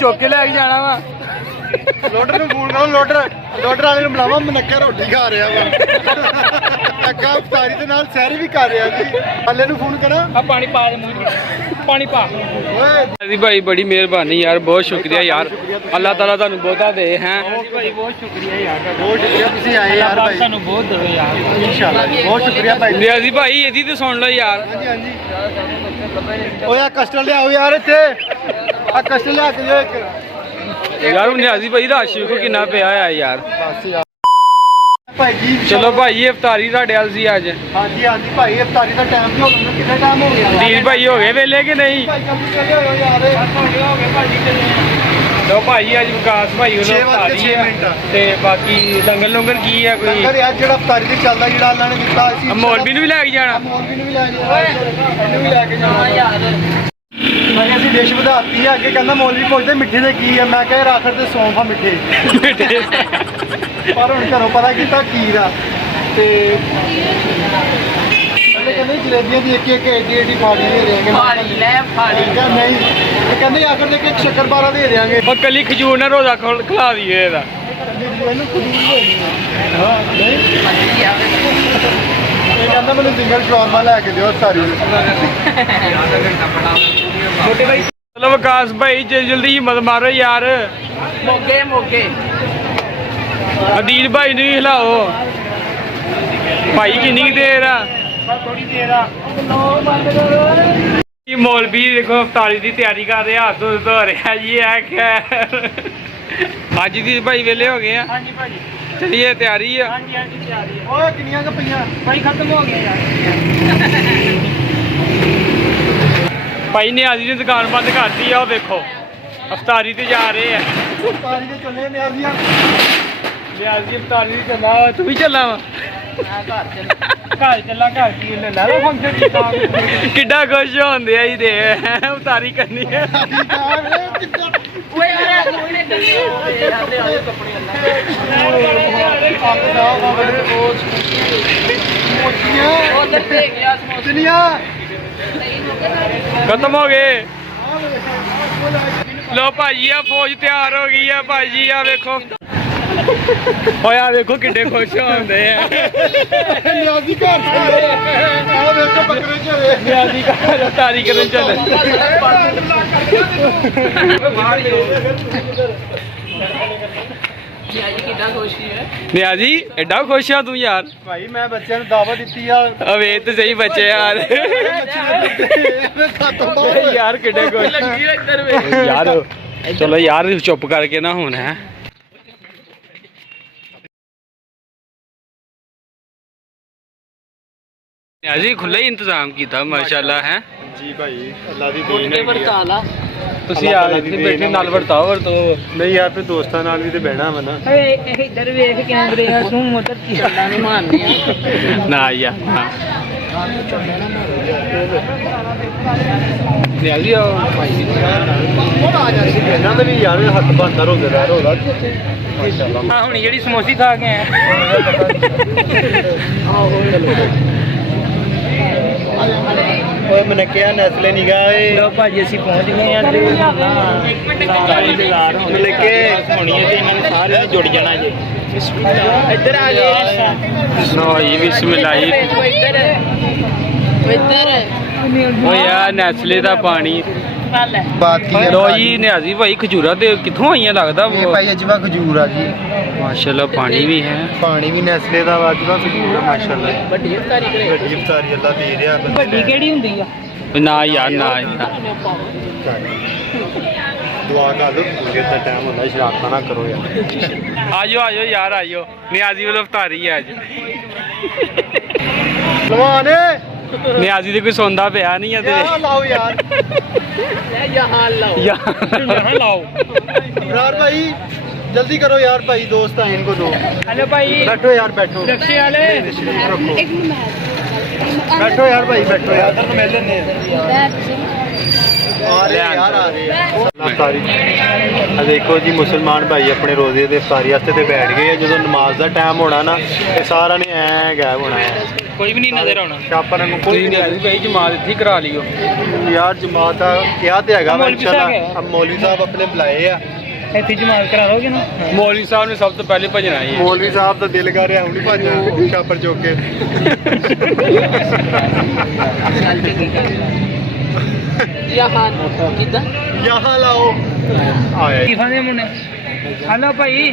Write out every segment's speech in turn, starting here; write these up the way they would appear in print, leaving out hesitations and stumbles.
चुक के लैके जाना वा लोडर ਨੂੰ ਫੋਨ ਕਰੋ ਲੋਡਰ ਵਾਲੇ ਨੂੰ ਬੁਲਾਵਾ ਮਨੱਕਾ ਰੋਟੀ ਖਾ ਰਿਹਾ ਵਾ ਅੱਗਾ ਇਫਤਾਰੀ ਦੇ ਨਾਲ ਸੈਰ ਵੀ ਕਰ ਰਿਹਾ ਜੀ ਹੱਲੇ ਨੂੰ ਫੋਨ ਕਰਾਂ ਆ ਪਾਣੀ ਪਾ ਦੇ ਮੂੰਹ ਪਾਣੀ ਪਾ ਓਏ जी भाई बड़ी मेहरबानी यार बहुत शुक्रिया यार अल्लाह ताला ਤੁਹਾਨੂੰ ਬਹੁਤਾ ਦੇ हैं ਭਾਈ ਬਹੁਤ ਸ਼ੁਕਰੀਆ ਯਾਰ ਬਹੁਤ ਸ਼ੁਕਰੀਆ ਤੁਸੀਂ ਆਏ ਯਾਰ ਭਾਈ ਤੁਹਾਨੂੰ ਬਹੁਤ ਦੇਵੇ यार ਇਨਸ਼ਾਅੱਲਾ ਬਹੁਤ ਸ਼ੁਕਰੀਆ ਭਾਈ ਨਿਆਜ਼ੀ ਭਾਈ ਇਹਦੀ ਤੇ ਸੁਣ ਲਓ यार ਹਾਂਜੀ ਹਾਂਜੀ ਓਏ ਆ ਕਸਟਰਡ ਲਿਆਓ ਯਾਰ ਇੱਥੇ ਆ ਕਸਟਰਡ ਲਿਆ ਕੇ ਦਿਓ ਇੱਕ यार नियाजी भाई रश देखो कितना पिया है यार ਬਸ ਯਾਰ ਭਾਈ ਜੀ चलो भाई ये इफ्तारी ਤੁਹਾਡੇ ਵੱਲ ਸੀ ਅੱਜ ਹਾਂਜੀ ਹਾਂਜੀ ਭਾਈ ਇਫਤਾਰੀ ਦਾ ਟਾਈਮ ਵੀ ਹੋ ਗਿਆ ਕਿੰਨਾ ਟਾਈਮ ਹੋ ਗਿਆ ਦੀਨ ਭਾਈ ਹੋ ਗਏ ਵੇਲੇ ਕਿ ਨਹੀਂ ਭਾਈ ਕੰਮ ਚੱਲੇ ਹੋਏ ਯਾਰ ਹੋ ਗਏ ਭਾਜੀ ਚੱਲੇ ਲੋ ਭਾਈ ਅੱਜ ਵਿਕਾਸ ਭਾਈ ਵੱਲੋਂ 6 ਵਜੇ ਇਫਤਾਰੀ 6 ਹੈ ਮਿੰਟ ਤੇ ਬਾਕੀ ਲੰਗਰ ਕੀ ਹੈ ਕੋਈ ਲੰਗਰ ਯਾਰ ਜਿਹੜਾ ਇਫਤਾਰੀ ਤੇ ਚੱਲਦਾ ਜਿਹੜਾ ਅੱਲਾ ਨੇ ਦਿੱਤਾ ਸੀ ਮੌਲਵੀ ਨੂੰ ਵੀ ਲੈ ਕੇ ਜਾਣਾ ਮੌਲਵੀ ਨੂੰ ਵੀ ਲੈ ਜਾਣਾ ਇਹਨੂੰ ਵੀ ਲੈ ਕੇ ਜਾਣਾ ਯਾਰ ਮੈਂ ਕਿਹਾ ਅਸੀਂ ਡਿਸ਼ ਵਧਾਤੀ ਹੈ ਅੱਗੇ ਕਹਿੰਦਾ ਮੌਲਵੀ ਪੁੱਛਦੇ ਮਿੱਠੇ ਦੇ ਕੀ ਹੈ ਮੈਂ ਕਿਹਾ ਰਾਖਰ ਤੇ ਸੌਂਫ ਆ ਮਿੱਠੇ ਪਰ ਹੁਣ ਘਰੋਂ ਪਤਾ ਕੀਤਾ ਖੀਰ ਆ ਤੇ ਅੱਗੇ ਕਹਿੰਦੇ ਜਲੇਬੀਆਂ ਦੀ ਇੱਕ ਏਡੀ ਫਾੜੀ ਦੇ ਦੇਣਗੇ ਫਾੜੀ ਲੈ ਫਾੜੀ ਨਹੀਂ ਇਹ ਕਹਿੰਦੇ ਆਖਰ ਦੇ ਇੱਕ ਸ਼ੱਕਰਪਾਰਾ ਦੇ ਦੇਵਾਂਗੇ ਉਹ ਕੱਲੀ ਖਜੂਰ ਨਾਲ ਰੋਜ਼ਾ ਖਿਲਾ ਦਈਏ ਇਹਦਾ ਇਹਨੂੰ ਖਜੂਰ ਹੋਣੀ ਹਾਂ ਨਹੀਂ ਇਹ ਕਹਿੰਦਾ ਮੈਨੂੰ ਸਿੰਗਲ ਸ਼ਾਰਮਾ ਲੈ ਕੇ ਦਿਓ ਸਾਰੀ ਛੋਟੇ ਭਾਈ ਚਲੋ ਵਿਕਾਸ ਭਾਈ ਜਲਦੀ ਹਿੰਮਤ ਮਾਰੋ ਯਾਰ ਮੋਗੇ ਅਦੀਲ ਭਾਈ ਨੂੰ ਵੀ ਹਿਲਾਓ ਭਾਈ ਕਿੰਨੀ ਕੁ ਦੇਰ ਆ ਥੋੜੀ ਦੇਰ ਆ ਇਹ ਮੌਲਵੀ ਦੇਖੋ ਇਫਤਾਰੀ ਦੀ ਤਿਆਰੀ ਕਰ ਰਿਹਾ ਹੱਥ ਧੋ ਰਿਹਾ ਜੀ ਇਹ ਖੈਰ ਅੱਜ ਦੀ ਭਾਈ ਵੇਲੇ ਹੋ ਗਏ ਆ ਹਾਂਜੀ ਭਾਜੀ ਚਲਿਏ ਤਿਆਰੀ ਆ ਹਾਂਜੀ ਤਿਆਰੀ ਹੈ ਓਏ ਕਿੰਨੀਆਂ ਕੁ ਪਈਆਂ ਭਾਈ ਖਤਮ ਹੋ ਗਿਆ ਯਾਰ ਭਾਈ ਨੇ ਅੱਜ ਦੀ ਦੁਕਾਨ ਬੰਦ ਕਰਤੀ ਆ ਉਹ ਦੇਖੋ ਇਫਤਾਰੀ ਤੇ ਜਾ ਰਹੇ ਆ ਇਫਤਾਰੀ ਦੇ ਚੱਲੇ ਨੇ ਆਜ਼ੀਆਂ ਅੱਜ ਦੀ ਇਫਤਾਰੀ ਤੇ ਚੱਲਾ ਤੂੰ ਵੀ ਚੱਲਾ ਵਾ ਘਰ ਚੱਲਾ ਘਰ ਕੀ ਲੈ ਲਾ ਫੰਕਸ਼ਨ ਦੀ ਤਾਂ ਕਿੱਡਾ ਖੁਸ਼ ਹੁੰਦੇ ਆ ਜੀ ਦੇ ਉਤਾਰੀ ਕਰਨੀ ਹੈ ਓਏ ਯਾਰ ਉਹਨੇ ਗੱਲੇ ਆਦੇ ਕੱਪੜੇ ਉਧਰ ਤੇ ਗਿਆ ਸਮੋਸੇ ਦੁਨੀਆ ਖਤਮ ਹੋ ਗਏ ਲੋ ਭਾਜੀ ਆ ਫੌਜ ਤਿਆਰ ਹੋ ਗਈ ਆ ਭਾਜੀ ਆ ਵੇਖੋ ਓਏ ਆ ਵੇਖੋ ਕਿੱਡੇ ਖੁਸ਼ ਹੁੰਦੇ ਆ ਨਿਆਜ਼ੀ ਘਰ ਆ ਵੇਖੋ ਬੱਕਰੇ ਚਲੇ ਨਿਆਜ਼ੀ ਘਰ ਉਤਾਰੀ ਕਰਨ ਚੱਲੇ ਅੱਜ ਕਿੱਦਾਂ ਖੁਸ਼ੀ ਹੈ ਨਿਆਜ਼ੀ ਐਡਾ ਖੁਸ਼ ਆ ਤੂੰ ਯਾਰ ਭਾਈ ਮੈਂ ਬੱਚਿਆਂ ਨੂੰ ਦਾਵਤ ਦਿੱਤੀ ਆ ਅਵੇ ਤੇ ਸਹੀ ਬੱਚੇ ਯਾਰ ਯਾਰ ਕਿੱਡੇ ਖੁਸ਼ ਲੱਗੀ ਇੱਧਰ ਵੇ ਯਾਰ ਚਲੋ ਯਾਰ ਚੁੱਪ ਕਰਕੇ ਨਾ ਹੁਣ ਹੈ ਨਿਆਜ਼ੀ ਖੁੱਲਾ ਹੀ ਇੰਤਜ਼ਾਮ ਕੀਤਾ ਮਾਸ਼ਾਅੱਲਾ ਹੈ ਜੀ ਭਾਈ ਅੱਲਾ ਦੀ ਉੱਠ ਕੇ ਵਰਤਾਲਾ ਤੁਸੀਂ ਆ ਇੱਥੇ ਬੈਠੇ ਨਾਲ ਵਰਤਾਓ ਨਹੀਂ ਯਾਰ ਫਿਰ ਦੋਸਤਾਂ ਨਾਲ ਵੀ ਤੇ ਬਹਿਣਾ ਵਾ ਨਾ ਓਏ ਇੱਧਰ ਵੇਖ ਕੈਮਰੇ ਆ ਤੂੰ ਉਧਰ ਕੀ ਗੱਲਾਂ ਨਹੀਂ ਮਾਰਨੀਆਂ ਨਾ ਯਾਰ ਨਾ ਨਿਆਜ਼ੀ ਆ ਭਾਈ ਉਹ ਆ ਜਾ ਸੀ ਇਹਨਾਂ ਦਾ ਵੀ ਯਾਰ ਹੱਥ ਬੰਦਾ ਰੋਜ਼ੇਦਾਰ ਹੋਦਾ ਮਾਸ਼ਾਅੱਲਾ ਹਾਂ ਹੁਣ ਜਿਹੜੀ ਸਮੋਸੀ ਖਾ ਕੇ ਆਇਆ ਓਏ ਮੈਨੇ ਕਿਹਾ ਨਸਲੇ ਨਹੀਂ ਗਏ ਲੋ ਭਾਜੀ ਅਸੀਂ ਪਹੁੰਚ ਗਏ ਆ ਤੇ ਸਾਰੇ ਜਗਾਰ ਮੈਨੇ ਕਿ ਹੋਣੀ ਹੈ ਤੇ ਇਹਨਾਂ ਨੇ ਸਾਰਿਆਂ ਨੇ ਜੁੜ ਜਾਣਾ ਜੀ ਇੱਧਰ ਆ ਗਏ ਲੋ ਜੀ ਬਿਸਮਿਲ੍ਲਾ ਜੀ ਇੱਧਰ ਓ ਯਾਰ ਨੈਸਲੇ ਦਾ ਪਾਣੀ ਬਾਤ ਕੀ ਹੈ ਲੋ ਜੀ ਨਿਆਜ਼ੀ ਭਾਈ ਖਜੂਰਾ ਤੇ ਕਿੱਥੋਂ ਆਈਆਂ ਲੱਗਦਾ ਇਹ ਭਾਈ ਅਜਵਾ ਖਜੂਰ ਆ ਜੀ ਮਾਸ਼ਾਅੱਲਾ ਪਾਣੀ ਵੀ ਹੈ ਪਾਣੀ ਵੀ ਨਸਲੇ ਦਾ ਵਾ ਅਜਵਾ ਖਜੂਰ ਆ ਮਾਸ਼ਾਅੱਲਾ ਵੱਡੀ ਇਫਤਾਰੀ ਕਰੇ ਵੱਡੀ ਇਫਤਾਰੀ ਅੱਲਾ ਦੇ ਰਿਹਾ ਵੱਡੀ ਕਿਹੜੀ ਹੁੰਦੀ ਆ ਨਾ ਯਾਰ ਨਾ ਦੁਆ ਕਰ ਲਓ ਪੂਰੇ ਦਾ ਟਾਈਮ ਹੁੰਦਾ ਸ਼ਰਾਰਤਾਂ ਨਾ ਕਰੋ ਯਾਰ ਆਜੋ ਆਜੋ ਯਾਰ ਆਜੋ ਨਿਆਜ਼ੀ ਵੱਲੋਂ ਇਫਤਾਰੀ ਹੈ ਅੱਜ ਲਵਾਨੇ ਨਿਆਜ਼ੀ ਦੇ ਕੋਈ ਸੌਂਦਾ ਪਿਆ ਨਹੀਂ ਆ ਯਾਰ ਲਾਓ ਯਾਰ ਲੈ ਜਹਾਨ ਲਾਓ ਯਾਰ ਲਾਓ यार भाई जल्दी करो यार भाई दोस्त हैं इनको दो हेलो भाई बैठो यार बैठो रक्शे वाले बैठो यार भाई बैठो यार तो मिल लेने ਯਾਰ ਆ ਰਹੇ ਆ ਇਫਤਾਰੀ ਆ ਦੇਖੋ ਜੀ ਮੁਸਲਮਾਨ ਭਾਈ ਆਪਣੇ ਰੋਜ਼ੇ ਦੇ ਇਫਤਾਰੀ ਵਾਸਤੇ ਤੇ ਬੈਠ ਗਏ ਆ ਜਦੋਂ ਨਮਾਜ਼ ਦਾ ਟਾਈਮ ਹੋਣਾ ਨਾ ਇਹ ਸਾਰਾ ਨੇ ਐ ਗਾਇਬ ਹੋਣਾ ਹੈ ਕੋਈ ਵੀ ਨਹੀਂ ਨਜ਼ਰ ਆਉਣਾ ਛਾਪਰ ਨੂੰ ਕੋਈ ਨਹੀਂ ਆਈ ਭਾਈ ਜਮਾਤ ਇੱਥੇ ਕਰਾ ਲਿਓ ਯਾਰ ਜਮਾਤ ਦਾ ਕਿਹਾ ਤੇ ਹੈਗਾ ਵਾ ਇਨਸ਼ਾਅੱਲਾ ਅਬ ਮੌਲਵੀ ਸਾਹਿਬ ਆਪਣੇ ਬੁਲਾਏ ਆ ਇੱਥੇ ਜਮਾਤ ਕਰਾ ਦੋਗੇ ਨਾ ਮੌਲਵੀ ਸਾਹਿਬ ਨੇ ਸਭ ਤੋਂ ਪਹਿਲੇ ਭਜਣਾ ਹੈ ਮੌਲਵੀ ਸਾਹਿਬ ਦਾ ਦਿਲ ਕਰ ਰਿਹਾ ਹੁਣ ਹੀ ਭੱਜ ਛਾਪਰ ਚੁੱਕ ਕੇ ਯਹਾਂ ਲਾਓ ਆਏ ਕੀ ਖਾਂਦੇ ਮੁੰਨੇ ਹਲੋ ਭਾਈ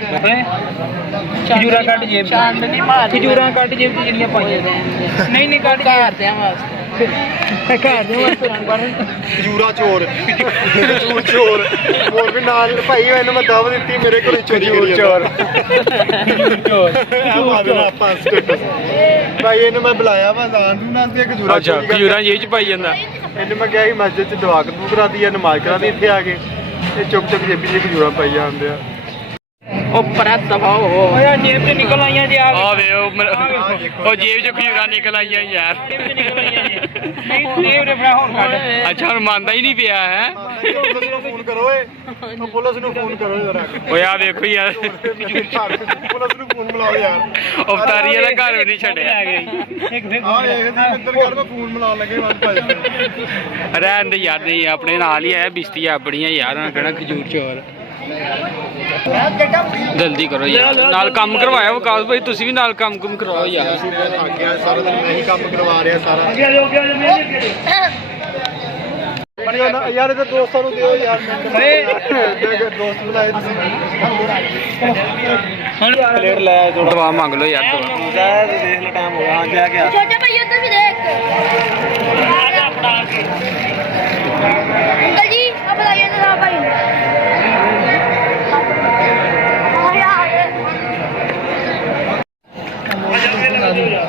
ਖਜੂਰਾ ਕੱਢ ਜੇਬ ਖਜੂਰਾ ਕੱਢ ਜੇਬ ਚ ਜਿਹੜੀਆਂ ਪਾਈਆਂ ਨਹੀਂ ਨਹੀਂ ਕੱਢ ਘਰ ਦਿਆਂ ਵਾਸਤੇ ਘਰ ਦਿਆਂ ਵਾਸਤੇ ਰੰਗ ਬਣ ਜੂਰਾ ਚੋਰ ਚੋਰ ਹੋਰ ਵੀ ਨਾਲ ਭਾਈ ਇਹਨੂੰ ਮੈਂ ਦਾਵਤ ਦਿੱਤੀ ਮੇਰੇ ਕੋਲ ਚੋਰੀ ਕਰੀ ਚੋਰ ਆਪਾਂ ਸਟੇਟਸ ਭਾਈ ਇਹਨੂੰ ਮੈਂ ਬੁਲਾਇਆ ਵਾ ਜ਼ਾਨ ਨੂੰ ਨਾਲ ਤੇ ਖਜੂਰਾ ਅੱਛਾ ਖਜੂਰਾਂ ਜੇਬ ਚ ਪਾਈ ਜਾਂਦਾ ਇਹਨੂੰ ਮੈਂ ਕਿਹਾ ਕਿ ਮਸਜਿਦ ਚ ਦੁਆ ਕਬੂਲ ਕਰਾਦੀ ਆ ਨਮਾਜ਼ ਕਰਾਦੀ ਇੱਥੇ ਆ ਕੇ ਇਹ ਚੁੱਕ ਚੁੱਕ ਜੇਬੀ ਚ ਖਜੂਰਾ ਪਾਈ ਜਾਂਦੇ ਆ ਉਹ ਪਰਤ ਦਫਾ ਹੋ ਯਾਰ ਜੇਬ ਤੇ ਨਿਕਲ ਆਈਆਂ ਜੀ ਆ ਵੇ ਉਹ ਜੇਬ ਚ ਖਜੂਰਾਂ ਨਿਕਲ ਆਈਆਂ ਯਾਰ ਨਹੀਂ ਜੇਬ ਦੇ ਫੜਾ ਹੋਰ ਕੱਢ ਅੱਛਾ ਹੁਣ ਮੰਨਦਾ ਹੀ ਨਹੀਂ ਪਿਆ ਹੈ ਪੁਲਿਸ ਨੂੰ ਫੋਨ ਕਰੋ ਓਏ ਉਹ ਪੁਲਿਸ ਨੂੰ ਫੋਨ ਕਰੋ ਜਰਾ ਓਏ ਆ ਵੇਖੋ ਯਾਰ ਪੁਲਿਸ ਨੂੰ ਫੋਨ ਮਿਲਾਓ ਯਾਰ ਅਫਤਾਰੀ ਵਾਲਾ ਘਰ ਵੀ ਨਹੀਂ ਛੱਡਿਆ ਇੱਕ ਫਿਰ ਆ ਇਹਦੀ ਅੰਦਰ ਕਰ ਮੈਂ ਫੋਨ ਮਿਲਾਉਣ ਲੱਗੇ ਮਨ ਭਾਈ ਰਹਿਣ ਦੇ ਯਾਰ ਨਹੀਂ ਆਪਣੇ ਨਾਲ ਹੀ ਆਇਆ ਬਿਸਤੀਆਂ ਆਪਣੀਆਂ ਯਾਰ ਉਹਨਾਂ ਕਹਿਣਾ ਖਜੂਰ ਚੋਰ ਜਲਦੀ ਕਰੋ ਯਾਰ ਨਾਲ ਕੰਮ ਕਰਵਾਇਆ ਵਿਕਾਸ ਭਾਈ ਤੁਸੀਂ ਵੀ ਨਾਲ ਕੰਮ ਕਰਵਾਓ ਯਾਰ ਆ ਗਿਆ ਸਾਰਾ ਦਿਨ ਮੈਂ ਹੀ ਕੰਮ ਕਰਵਾ ਰਿਹਾ ਸਾਰਾ ਯਾਰ ਇਹਦੇ ਦੋਸਤਾਂ ਨੂੰ ਦਿਓ ਯਾਰ ਦੋਸਤ ਬੁਲਾਏ ਤੁਸੀਂ ਪਲੇਟ ਲੈ ਦਵਾ ਮੰਗ ਲਓ ਯਾਰ ਦਵਾ ਜਾ ਦੇਖ ਲੈ ਟਾਈਮ ਹੋ ਗਿਆ ਹਾਂ ਜਾ ਕੇ छोटे भाई उधर भी देख अंकल जी अब बताइए जरा भाई अरे यार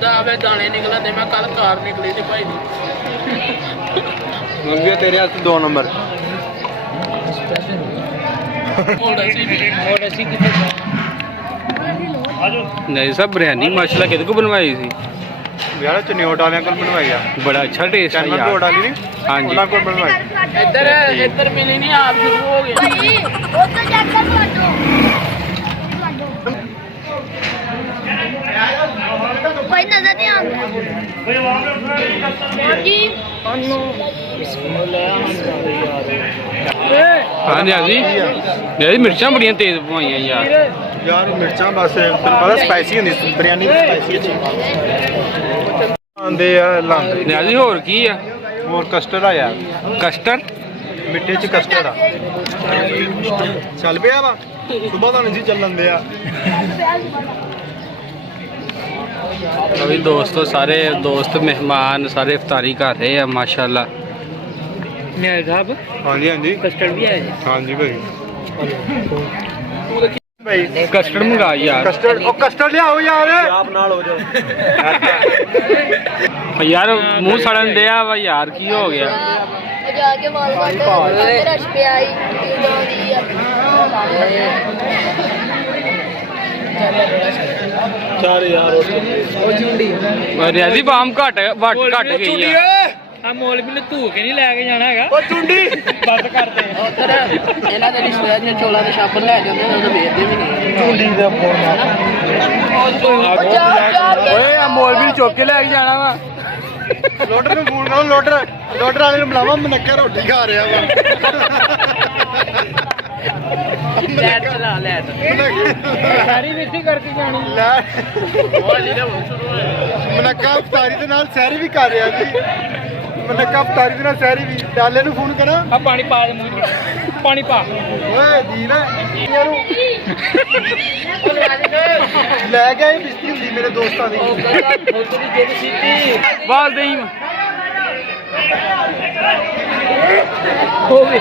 ਦਾਵੇ ਦਾਣੇ ਨਿਕਲਦੇ ਮੈਂ ਕੱਲ ਕਾਰ ਨਿਕਲੀ ਤੇ ਭਾਈ ਦੀ ਮੰਗੇ ਤੇਰੇ ਹੱਥ 2 ਨੰਬਰ ਹੁਣ ਅਸੀਂ ਕਿੱਥੇ ਨਹੀਂ ਸਭ ਬਿਰਿਆਨੀ ਮਾਸ਼ਾਅੱਲਾ ਕਿਹਦੇ ਕੋ ਬਣਵਾਈ ਸੀ ਯਾਰ ਚਨਿਓਟ ਵਾਲਿਆਂ ਕੋਲ ਬਣਵਾਈ ਆ ਬੜਾ ਅੱਛਾ ਟੇਸਟ ਹੈ ਚੰਨ ਯਾਰ ਕੋਟ ਵਾਲੀ ਨਹੀਂ ਹਾਂਜੀ ਉਹਨਾਂ ਕੋਲ ਬਣਵਾਈ ਇੱਧਰ ਮਿਲੀ ਨਹੀਂ ਆਪ ਸ਼ੁਰੂ ਹੋ ਗਏ भाई उधर जाकर काटो भाई नजर नहीं आता जी ਹਾਂਜੀ ਹਾਂਜੀ ਯਾਰ ਮਿਰਚਾਂ ਬੜੀਆਂ ਤੇਜ਼ ਪਵਾਈਆਂ ਯਾਰ ਯਾਰ ਮਿਰਚਾਂ ਬਸ ਤੈਨੂੰ ਪਤਾ ਸਪਾਈਸੀ ਹੁੰਦੀ ਬਿਰਿਆਨੀ ਦੀ ਸਪਾਈਸੀ ਅੱਛੀ ਆਂਦੇ ਆ ਲਾਂਦੇ ਨਿਆਜ਼ ਜੀ ਹੋਰ ਕੀ ਆ ਹੋਰ ਕਸਟਰਡ ਆ ਯਾਰ ਕਸਟਰਡ ਮਿੱਠੇ ਚ ਕਸਟਰਡ ਆ ਚੱਲ ਪਿਆ ਵਾ ਸੁਬਾਹ ਦਾ ਨਹੀਂ ਚੱਲਣ ਦਿਆ ਅਭੀ ਦੋਸਤੋ ਸਾਰੇ ਦੋਸਤ ਮਹਿਮਾਨ ਸਾਰੇ ਇਫਤਾਰੀ ਕਰ ਰਹੇ ਆ ਮਾਸ਼ਾਅੱਲਾ ਨਿਆਜ਼ ਸਾਹਿਬ ਹਾਂਜੀ ਹਾਂਜੀ ਕਸਟਰਡ ਵੀ ਹੈ ਜੀ ਹਾਂਜੀ ਭਾਈ ਭਾਈ ਕਸਟਰਡ ਮੰਗਾ ਯਾਰ ਕਸਟਰਡ ਉਹ ਕਸਟਰਡ ਲਿਆਓ ਯਾਰ ਆਪ ਨਾਲ ਹੋ ਜਾਓ ਯਾਰ ਮੂੰਹ ਸੜਨ ਦਿਆ ਵਾ ਯਾਰ ਕੀ ਹੋ ਗਿਆ जाके माल काटो रश पे आई ਚਾਰ ਯਾਰ ਉਹ ਚੁੰਡੀ ਰਿਆਜ਼ੀ ਬਾਮ ਘਟ ਗਈ ਆ ਆ ਮੌਲਵੀ ਨੂੰ ਧੂ ਕੇ ਨਹੀਂ ਲੈ ਕੇ ਜਾਣਾ ਹੈਗਾ ਉਹ ਚੁੰਡੀ ਬੰਦ ਕਰਦੇ ਉਧਰ ਇਹਨਾਂ ਦੇ ਰਿਸ਼ਤੇਦਾਰ ਨੇ ਚੋਲਾ ਦੇ ਛਾਪਰ ਲੈ ਜਾਂਦੇ ਨੇ ਉਹ ਵੇਚਦੇ ਵੀ ਨਹੀਂ ਚੁੰਡੀ ਦਾ ਫੋਨ ਓਏ ਆ ਮੌਲਵੀ ਨੂੰ ਚੁੱਕ ਕੇ ਲੈ ਕੇ ਜਾਣਾ ਵਾ ਲੋਡਰ ਨੂੰ ਫੋਨ ਕਰੋ ਲੋਡਰ ਵਾਲੇ ਨੂੰ ਬੁਲਾਵਾ ਮਨੱਕਾ ਰੋਟੀ ਖਾ ਰਿਹਾ ਵਾ ਲੈਟ ਚਲਾ ਲੈਟ ਸਾਰੀ ਮਿੱਟੀ ਕਰਕੇ ਜਾਣੀ ਲੈ ਉਹ ਨਹੀਂ ਨਾ ਸ਼ੁਰੂ ਹੋਇਆ ਮਨੱਕਾ ਇਫਤਾਰੀ ਦੇ ਨਾਲ ਸਹਿਰੀ ਵੀ ਕਰ ਰਿਹਾ ਜੀ ਮਨੱਕਾ ਇਫਤਾਰੀ ਦੇ ਨਾਲ ਸਹਿਰੀ ਵੀ ਡਾਲੇ ਨੂੰ ਫੋਨ ਕਰਾਂ ਆ ਪਾਣੀ ਪਾ ਦੇ ਮੂੰਹ 'ਚ ਪਾਣੀ ਪਾ ਓਏ ਜੀ ਨਾ ਇਹਨੂੰ ਲੈ ਕੇ ਆਈ ਬਿਸਤੀ ਹੁੰਦੀ ਮੇਰੇ ਦੋਸਤਾਂ ਦੀ ਉਧਰ ਹੀ ਜਿੱਦ ਸੀਤੀ ਬਾਲ ਦੇਈ ਹੋ ਗਈ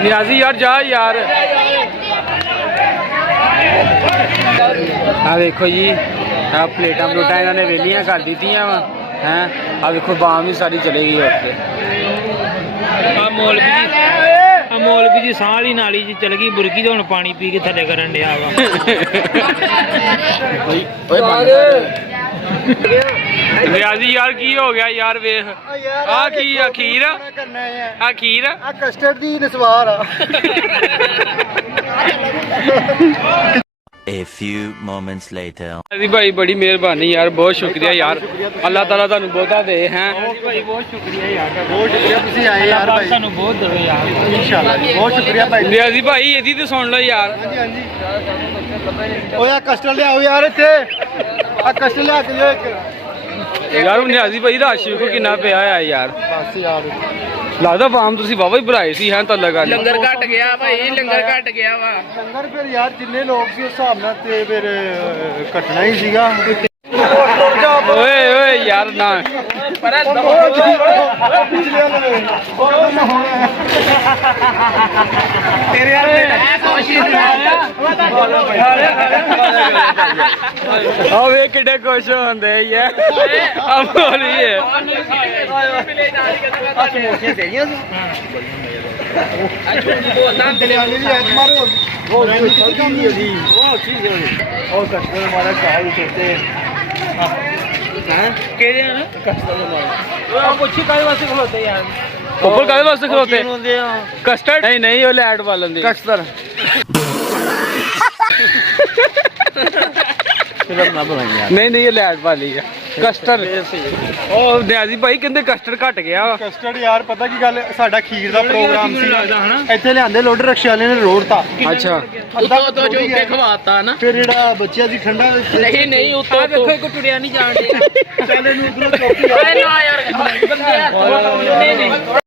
ਨਿਆਜ਼ੀ ਯਾਰ ਜਾ ਯਾਰ ਆ ਵੇਖੋ ਜੀ ਆ ਪਲੇਟਾਂ ਪਲੂਟਾਂ ਇਹਨਾਂ ਨੇ ਵੇਲੀਆਂ ਕਰ ਦਿੱਤੀਆਂ ਵਾ ਹੈ ਆ ਵੇਖੋ ਬਾਮ ਵੀ ਸਾਰੀ ਚਲੇ ਗਈ ਉੱਥੇ ਆ ਮੌਲਵੀ ਮੌਲਵੀ ਜੀ ਸਾਹ ਵਾਲੀ ਨਾਲੀ 'ਚ ਚਲ ਗਈ ਬੁਰਕੀ ਤੇ ਹੁਣ ਪਾਣੀ ਪੀ ਕੇ ਥੱਲੇ ਕਰਨ ਡਿਆ ਵਾ ਰਿਆਜ਼ੀ ਯਾਰ ਕੀ ਹੋ ਗਿਆ ਯਾਰ ਵੇਖ ਆ ਕੀ ਆ ਖੀਰ ਕਰਨਾ ਹੈ ਆ ਖੀਰ ਆ ਕਸਟਰਡ ਦੀ ਨਸਵਾਰ ਆ A few moments later. ਜੀ ਭਾਈ ਬੜੀ ਮਿਹਰਬਾਨੀ ਯਾਰ ਬਹੁਤ ਸ਼ੁਕਰੀਆ ਯਾਰ ਅੱਲਾਹ ਤਾਲਾ ਤੁਹਾਨੂੰ ਬਹੁਤਾ ਦੇ ਹੈ ਭਾਈ ਬਹੁਤ ਸ਼ੁਕਰੀਆ ਯਾਰ ਬਹੁਤ ਸ਼ੁਕਰੀਆ ਤੁਸੀਂ ਆਏ ਯਾਰ ਭਾਈ ਤੁਹਾਨੂੰ ਬਹੁਤ ਦੇਵੇ ਯਾਰ ਇਨਸ਼ਾਅੱਲਾ ਜੀ ਬਹੁਤ ਸ਼ੁਕਰੀਆ ਭਾਈ ਰਿਆਜ਼ੀ ਭਾਈ ਇਹਦੀ ਤੇ ਸੁਣ ਲਓ ਯਾਰ ਹਾਂਜੀ ਹਾਂਜੀ ਓਏ ਆ ਕਸਟਰਡ ਲਿਆਓ ਯਾਰ ਇੱਥੇ ਆ ਕਸਟਰਡ ਲਿਆ ਕੇ ਲਿਓ ਇੱਕ ਯਾਰ ਨਿਆਜ਼ੀ ਭਾਈ ਰਸ਼ ਵੇਖੋ ਕਿੰਨਾ ਪਿਆ ਆ ਯਾਰ ਬਸ ਯਾਰ ਲੱਗਦਾ ਫਾਰਮ ਤੁਸੀਂ ਵਾਵਾ ਹੀ ਭਰਾਏ ਸੀ ਹੈ ਤਾਂ ਲਗਾ ਲੰਗਰ ਘਟ ਗਿਆ ਭਾਈ ਲੰਗਰ ਘਟ ਗਿਆ ਵਾ ਲੰਗਰ ਫਿਰ ਯਾਰ ਜਿੰਨੇ ਲੋਕ ਸੀ ਉਸ ਹਿਸਾਬ ਨਾਲ ਤੇ ਫਿਰ ਘਟਣਾ ਹੀ ਸੀਗਾ ਓਏ ਓਏ ਯਾਰ ਨਾ ਤੇਰੇ ਯਾਰ ਆ ਵੇ ਕਿੱਡੇ ਖੁਸ਼ ਹੁੰਦੇ ਯਾਰ ਆ ਬੋਲੀਏ ਕਿਹਦੇ ਹਨ ਉਹ ਪੁੱਛੀ ਕਾਹਦੇ ਵਾਸਤੇ ਖਲੋਤੇ ਯਾਰ ਉੱਪਰ ਕਾਹਦੇ ਵਾਸਤੇ ਖਲੋਤੇ ਕਸਟਰਡ ਨਹੀਂ ਨਹੀਂ ਉਹ ਲੈਟ ਵਾਲਣ ਦੀ ਕਸਟਰ ਨਹੀਂ ਨਹੀਂ ਇਹ ਲੈਟ ਵਾਲੀ ਆ ਕਸਟਰਡ ਉਹ ਨਿਆਜ਼ੀ ਭਾਈ ਕਹਿੰਦੇ ਕਸਟਰਡ ਘਟ ਗਿਆ ਵਾ ਕਸਟਰਡ ਯਾਰ ਪਤਾ ਕੀ ਗੱਲ ਸਾਡਾ ਖੀਰ ਦਾ ਪ੍ਰੋਗਰਾਮ ਸੀ ਹਨਾ ਇੱਥੇ ਲਿਆਂਦੇ ਲੋਡਰ ਰਕਸ਼ੇ ਵਾਲੇ ਨੇ ਰੋੜਤਾ ਅੱਛਾ ਉਤੋਂ ਜੋ ਉੱਤੇ ਖਵਾਤਾ ਨਾ ਫਿਰ ਜਿਹੜਾ ਬੱਚਿਆਂ ਦੀ ਠੰਡਾ ਨਹੀਂ ਨਹੀਂ ਉੱਤੋਂ ਦੇਖੋ ਇੱਕ ਟੁੜਿਆ ਨਹੀਂ ਜਾਣ ਡਿਆ ਚੱਲ ਇਹਨੂੰ ਉਧਰੋਂ ਚੁੱਕ ਓਏ ਨਾ ਯਾਰ ਬੰਦਿਆ ਨਹੀਂ ਨਹੀਂ